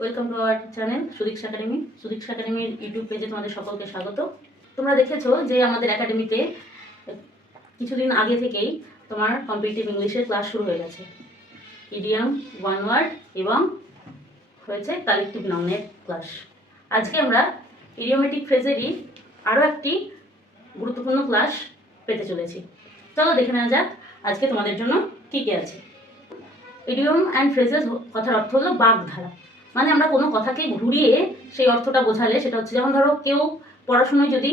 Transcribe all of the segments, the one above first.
Welcome to our channel Sudiksha Academy. Sudiksha একাডেমির YouTube পেজে তোমাদের সকলকে স্বাগত। তোমরা দেখেছো যে আমাদের একাডেমিতে কিছুদিন আগে থেকেই তোমার কম্পিটিটিভ ইংলিশের ক্লাস শুরু হয়ে গেছে। ইডিয়াম, ওয়ান ওয়ার্ড এবং হয়েছে কালেকটিভ নাউনের ক্লাস। আজকে আমরা ইডিওমেটিক ফ্রেজেরই আরও একটি গুরুত্বপূর্ণ ক্লাস পেতে চলেছি। চলো দেখে নেওয়া যাক আজকে তোমাদের জন্য কী কী আছে। ইডিয়ম অ্যান্ড ফ্রেজেস কথার অর্থ হলো বাগধারা, মানে আমরা কোনো কথাকে ঘুরিয়ে সেই অর্থটা বোঝালে সেটা হচ্ছে, যেমন ধরো কেউ পড়াশোনায় যদি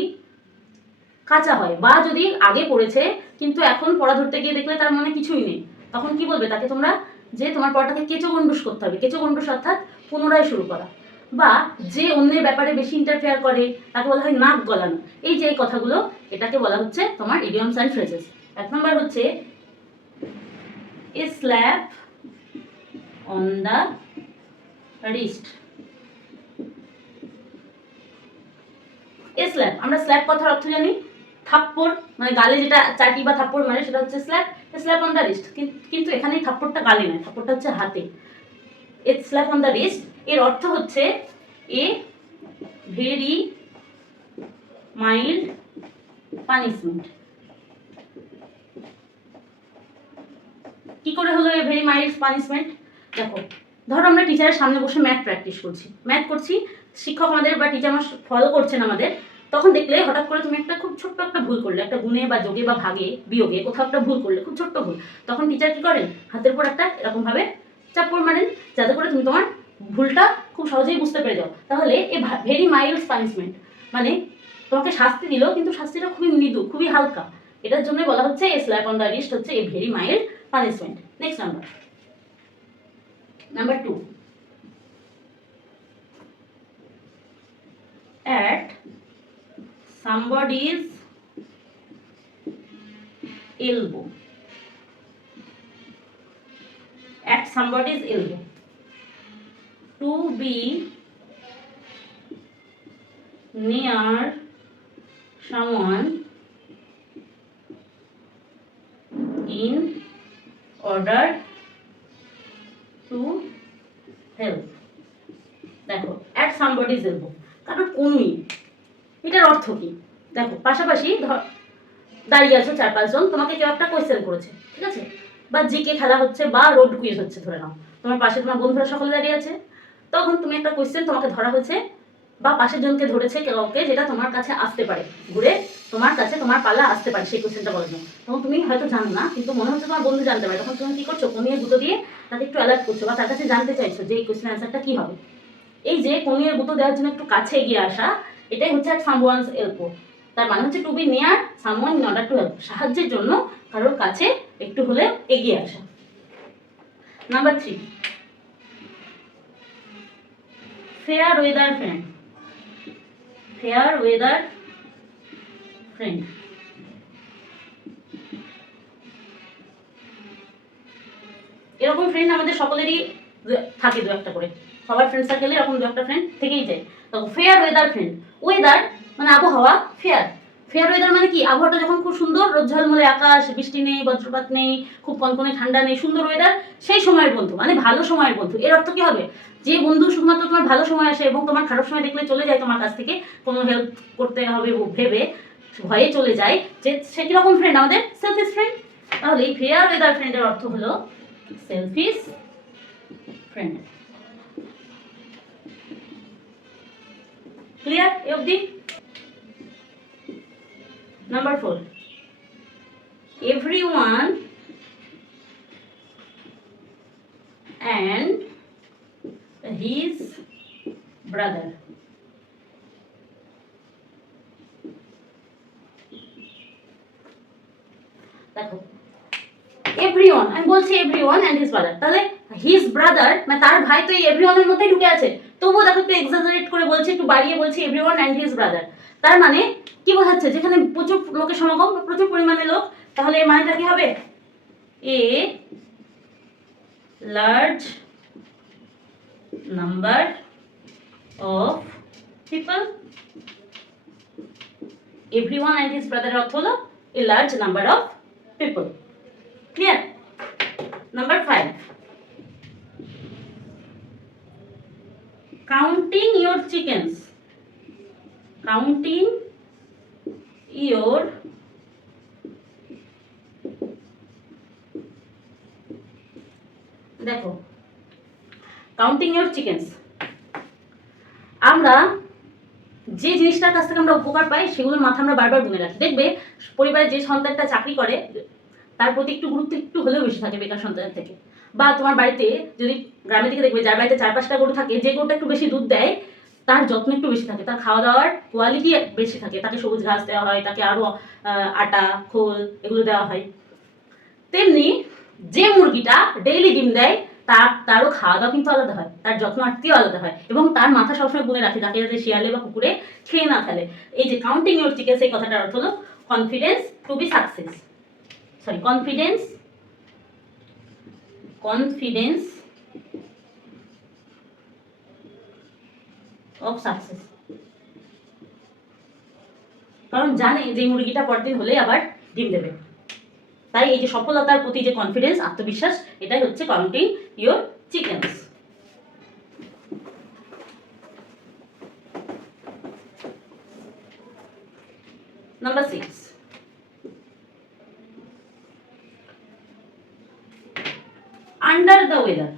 কাঁচা হয় বা যদি আগে পড়েছে কিন্তু এখন পড়া ধরতে গিয়ে দেখলে তার মনে কিছুই নেই, তখন কি বলবে তাকে তোমরা, যে তোমার পড়াটাকে কেঁচো গন্ডুস করতে হবে। কেঁচো গন্ডুস অর্থাৎ পুনরায় শুরু করা, বা যে অন্যের ব্যাপারে বেশি ইন্টারফেয়ার করে তাকে বলা হয় নাক গলানো। এই যে এই কথাগুলো, এটাকে বলা হচ্ছে তোমার ইডিয়মস অ্যান্ড ফ্রেজেস। এক নম্বর হচ্ছে a slap on the wrist. A slap, আমরা স্ল্যাপ কথার অর্থ জানি থাপ্পড়, মানে গালে যেটা চাটি বা থাপ্পড় মারে সেটা হচ্ছে slap. A slap on the wrist, কিন্তু এখানে এই থাপ্পড়টা গালে নয়, থাপ্পড়টা হচ্ছে হাতে। A slap on the wrist এর অর্থ হচ্ছে এ ভেরি মাইল্ড পানিশমেন্ট। কি করে হলো এ ভেরি মাইল্ড পানিশমেন্ট? দেখো, ধরো আমরা টিচারের সামনে বসে ম্যাথ প্র্যাকটিস করছি, শিক্ষক আমাদের বা টিচার আমার ফলো করছেন আমাদের, তখন দেখলে হঠাৎ করে তুমি একটা খুব ছোট্ট একটা ভুল করলে, একটা গুণে বা যোগে বা ভাগে বিয়োগে কোথাও একটা ভুল করলে, খুব ছোট্ট ভুল, তখন টিচার কি করেন, হাতের উপর একটা এরকমভাবে চাপড় মারেন, যাতে করে তুমি তোমার ভুলটা খুব সহজেই বুঝতে পেরে যাও। তাহলে এ ভেরি মাইল্ড পানিশমেন্ট মানে তোমাকে শাস্তি দিল, কিন্তু শাস্তিটা খুবই মৃদু, খুবই হালকা। এটার জন্যই বলা হচ্ছে a slap on the wrist হচ্ছে a very mild punishment. Next number 2, at somebody's elbow. At somebody's elbow, to be near someone in order to help. দেখো, at somebody's elbow কারণ কোনই, এটার অর্থ কি? দেখো, পাশাপাশি দাঁড়িয়ে আছো 4-5 জন, তোমাকে কেউ একটা কোয়েশ্চেন করেছে, ঠিক আছে, বা জিকে খেলা হচ্ছে বা রোড কুইজ হচ্ছে, ধরে নাও তোমার পাশে তোমার বন্ধুরা সকলে দাঁড়িয়ে আছে, তখন তুমি একটা কোয়েশ্চেন তোমাকে ধরা হয়েছে বা পাশের জনকে ধরেছে কাউকে, যেটা তোমার কাছে আসতে পারে, ঘুরে তোমার কাছে তোমার পাল্লা আসতে পারে সেই কোয়েশ্চেনটা বলার জন্য। তখন তুমি হয়তো জানো না, কিন্তু মনে হচ্ছে তোমার বন্ধু জানতে পারে, তখন তুমি কি করছো, কনিয়ে গুঁতো দিয়ে তাকে একটু অ্যালার্ট করছো বা তার কাছে জানতে চাইছো যে এই কোয়েশ্চেন অ্যান্সারটা কি হবে। এই যে কনিয়ে গুঁতো দেওয়ার জন্য একটু কাছে এগিয়ে আসা, এটাই হচ্ছে at someone's elbow। তার মানে হচ্ছে to be near someone in order to help, সাহায্যের জন্য কারোর কাছে একটু হলে এগিয়ে আসা। Number 3, fair weather friend. Fair weather friend, এরকম ফ্রেন্ড আমাদের সকলেরই থাকে, দু একটা করে, সবার ফ্রেন্ড সার্কেলে এরকম দু একটা ফ্রেন্ড থেকেই যায়। তো ফেয়ার ওয়েদার ফ্রেন্ড, ওয়েদার মানে আবহাওয়া, ফেয়ার ওয়েদার মানে কি, আবহাওয়াটা যখন খুব সুন্দর, রোদ ঝলমলে আকাশ, বৃষ্টি নেই, বজ্রপাত নেই, খুব কনকনে ঠান্ডা নেই, সুন্দর ওয়েদার, সেই সময়ের বন্ধু, মানে ভালো সময়ের বন্ধু। এর অর্থ কি হবে, যে বন্ধু শুধুমাত্র তোমার ভালো সময় আসে এবং তোমার খারাপ সময় দেখলে চলে যায় তোমার কাছ থেকে, কোনো হেল্প করতে হবে ভেবে ভয়ে চলে যায়, যে সে কিরকম ফ্রেন্ড, আমাদের সেলফিশ ফ্রেন্ড। তাহলে এই ফেয়ার ওয়েদার ফ্রেন্ডের অর্থ হলো selfish friend. Clear অবধি? Number 4, everyone and his brother. দেখো, এভরিওয়ান, আমি বলছি এভরিওয়ান অ্যান্ড হিজ ব্রাদার, তাহলে হিজ ব্রাদার মানে তার ভাই তো এই এভরিওয়ানের মধ্যেই ঢুকে আছে, তবুও দেখো একটু এক্সাজারেট করে বলছে, একটু বাড়িয়ে বলছে এভরিওয়ান অ্যান্ড হিজ ব্রাদার। তার মানে কি বোঝাচ্ছে, যেখানে প্রচুর লোকের সমাগম, প্রচুর পরিমাণে লোক, তাহলে এর মানেটা কি হবে, a large number of people. Everyone and his ব্রাদারের অর্থ হলো a large number of people. Clear? Number 5, counting your chickens, counting your দেখো কাউন্টিং ইয়োর চিকেন্স, আমরা যে জিনিসটার কাছ থেকে আমরা উপকার পাই সেগুলোর মাথা আমরা বারবার গুনে রাখি। দেখবে পরিবারে যে সন্তানটা চাকরি করে তার প্রতি একটু গুরুত্ব একটু হলেও বেশি থাকে বেকার সন্তানের থেকে। বা তোমার বাড়িতে যদি গ্রামের দিকে দেখবে যার বাড়িতে 4-5টা গরু থাকে, যে গরুটা একটু বেশি দুধ দেয় তার যত্ন একটু বেশি থাকে, তার খাওয়া দাওয়ার কোয়ালিটি বেশি থাকে, তাকে সবুজ ঘাস দেওয়া হয়, তাকে আরও আটা খোল এগুলো দেওয়া হয়। তেমনি যে মুরগিটা ডেইলি ডিম দেয় তারও খাওয়া দাওয়া কিন্তু আলাদা হয়, তার যত্ন আত্মীয় আলাদা হয়, এবং তার মাথা সবসময় গুনে রাখে তাকে যাতে শিয়ালে বা কুকুরে খেয়ে না ফেলে। এই যে কাউন্টিং ইয়োর চিকেন্স এই কথাটার অর্থ হলো confidence to B success, sorry confidence of success. কারণ জানে যে মুরগিটা পরদিন হলে আবার ডিম দেবে, তাই এই যে সফলতার প্রতি যে কনফিডেন্স আত্মবিশ্বাস এটাই হচ্ছে counting your chickens. Number 6, under the weather.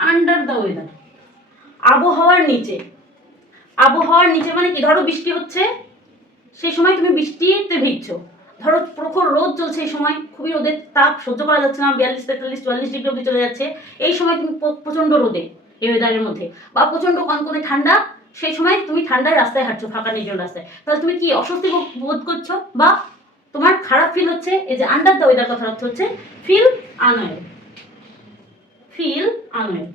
Under the weather আবহাওয়ার নিচে। আবহাওয়ার নিচে মানে কি, ধরো বৃষ্টি হচ্ছে সেই সময় তুমি বৃষ্টিতে ভিজছো, ধরো প্রখর রোদ চলছে এই সময় খুবই রোদের তাপ সহ্য করা যাচ্ছে না, 42, 43, 44 ডিগ্রি অবধি চলে যাচ্ছে, এই সময় তুমি প্রচন্ড রোদে এই ওয়েদারের মধ্যে, বা প্রচন্ড কনকনে ঠান্ডা সেই সময় তুমি ঠান্ডায় রাস্তায় হাঁটছো ফাঁকা নির্জন রাস্তায়, তাহলে তুমি কি অস্বস্তি বোধ করছো বা তোমার খারাপ ফিল হচ্ছে। এই যে আন্ডার দ্য ওয়েদার কথার অর্থ হচ্ছে ফিল আনওয়েল, ফিল আনওয়েল।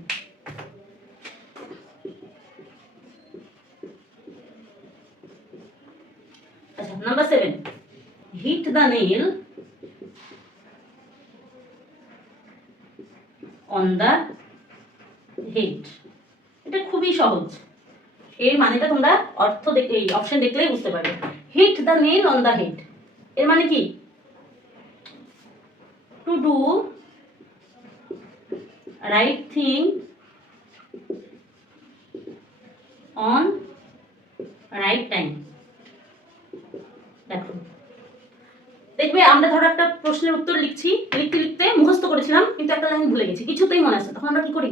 আচ্ছা number 7, hit the nail on the head. এটা খুবই সহজ, এর মানেটা তোমরা অর্থ দেখে এই অপশন দেখলেই বুঝতে পারবে। Hit the nail on the head এর মানে কি, to do right thing on right time. দেখো দেখবে আমরা ধরো একটা প্রশ্নের উত্তর লিখছি, লিখতে লিখতে মুখস্থ করেছিলাম কিন্তু একটা লাইন ভুলে গেছি, কিছুতেই মনে আসছে, তখন আমরা কি করি,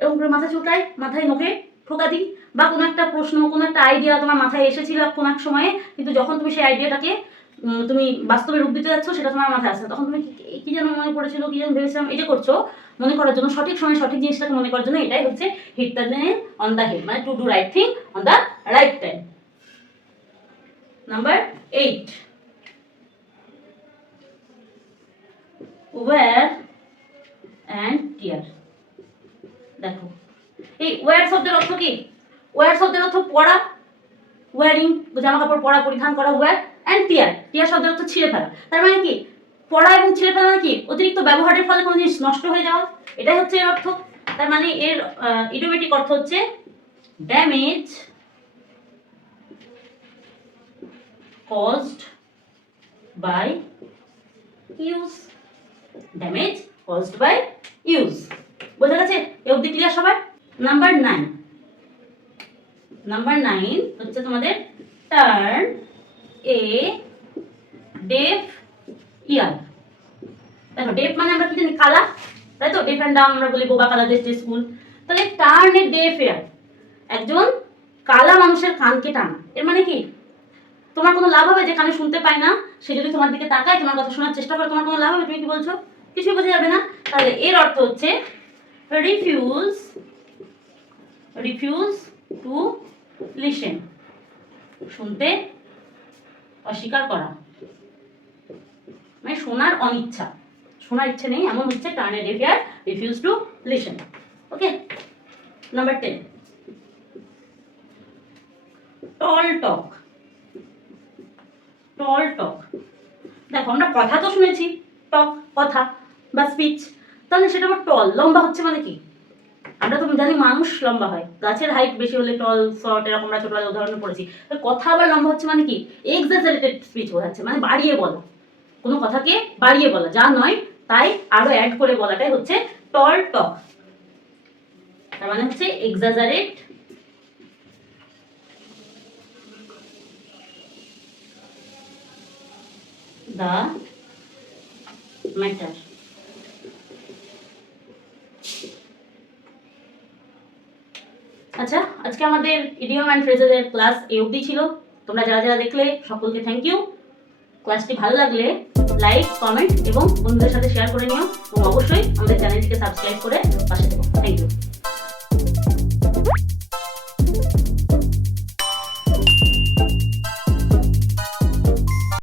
এরকম করে মাথা চুলকাই, মাথায় নোকে ঠোকা দিই, বা কোনো একটা প্রশ্ন কোনো একটা আইডিয়া তোমার মাথায় এসেছিল কোনো এক সময়ে, কিন্তু যখন তুমি সেই আইডিয়াটাকে তুমি বাস্তবে রূপ দিতে যাচ্ছ সেটা তোমার মাথায় আসছে, তখন তুমি কি যেন মনে পড়েছিল, কি যেন ভেবেছিলাম, এই যে করছো মনে করার জন্য, সঠিক সময় সঠিক জিনিসটাকে মনে করার জন্য এটাই হচ্ছে hit the nail on the head, মানে to do right thing on the right time. Number 8, wear and tear. দেখো এই ওয়্যার শব্দের অর্থ কি, ওয়্যার শব্দের অর্থ পরা, ওয়্যারিং জামা কাপড় পরা পরিধান করা, ওয়্যার, অ্যান্ড টিয়ার, টিয়ার শব্দের অর্থ ছিঁড়ে ফেলা। তার মানে কি, পরা এবং ছিঁড়ে ফেলা মানে কি, অতিরিক্ত ব্যবহারের ফলে কোনো জিনিস নষ্ট হয়ে যাওয়া, এটাই হচ্ছে এর অর্থ। তার মানে এর ইডিওমেটিক অর্থ হচ্ছে damage caused by use, damage caused by use। বোঝা গেছে এই অবধি ক্লিয়ার সবার? নাম্বার 9, নাম্বার 9 হচ্ছে তোমাদের টার্ন এ ডেফ ইয়ার। দেখো ডেফ মানে আমরা কি জানি, কালা, তাই তো, ডেফ অ্যান্ড ডাম আমরা বলি বোবা কালাদের যে স্কুল, তাহলে টার্ন এ ডেফ ইয়ার, একজন কালা মানুষের কানকে টানা। এর মানে কি, তোমার কোনো লাভ হবে যে কানে শুনতে পায় না, সে যদি তোমার দিকে তাকায় তোমার কথা শোনার চেষ্টা করে, তোমার কোনো লাভ হবে? তুমি কি বলছো? কিছুই বোঝা যাবে না। তাহলে এর অর্থ হচ্ছে রিফিউজ টু লিসেন, শুনতে অস্বীকার করা, মানে শোনার অনিচ্ছা, শোনার ইচ্ছে নেই, এমন হচ্ছে turn a deaf ear, refuse to listen. Okay, number 10, tall talk. Tall talk, দেখো আমরা কথা তো শুনেছি, টক কথা বা স্পিচ, তাহলে সেটা আবার টল লম্বা হচ্ছে মানে কি, আমরা তো জানি মানুষ লম্বা হয়, গাছের হাইট বেশি হলে টল শর্ট এরকম আমরা ছোটবেলায় উদাহরণ পড়েছি, কথা আবার লম্বা হচ্ছে মানে কি, এক্সাজারেটেড স্পিচ বোঝাচ্ছে, মানে বাড়িয়ে বলা, কোনো কথাকে বাড়িয়ে বলা, যা নয় তাই আরো অ্যাড করে বলাটাই হচ্ছে টল টক। তার মানে হচ্ছে এক্সাজারেট দ্য ম্যাটার। আচ্ছা, আজকে আমাদের ইডিয়ম অ্যান্ড ফ্রেজেসের ক্লাস এই অবধি ছিল। তোমরা যারা যারা দেখলে সকলকে থ্যাংক ইউ। ক্লাসটি ভালো লাগলে লাইক, কমেন্ট এবং বন্ধুদের সাথে শেয়ার করে নিও এবং অবশ্যই আমাদের চ্যানেলটিকে সাবস্ক্রাইব করে পাশে থেকো। Thank you.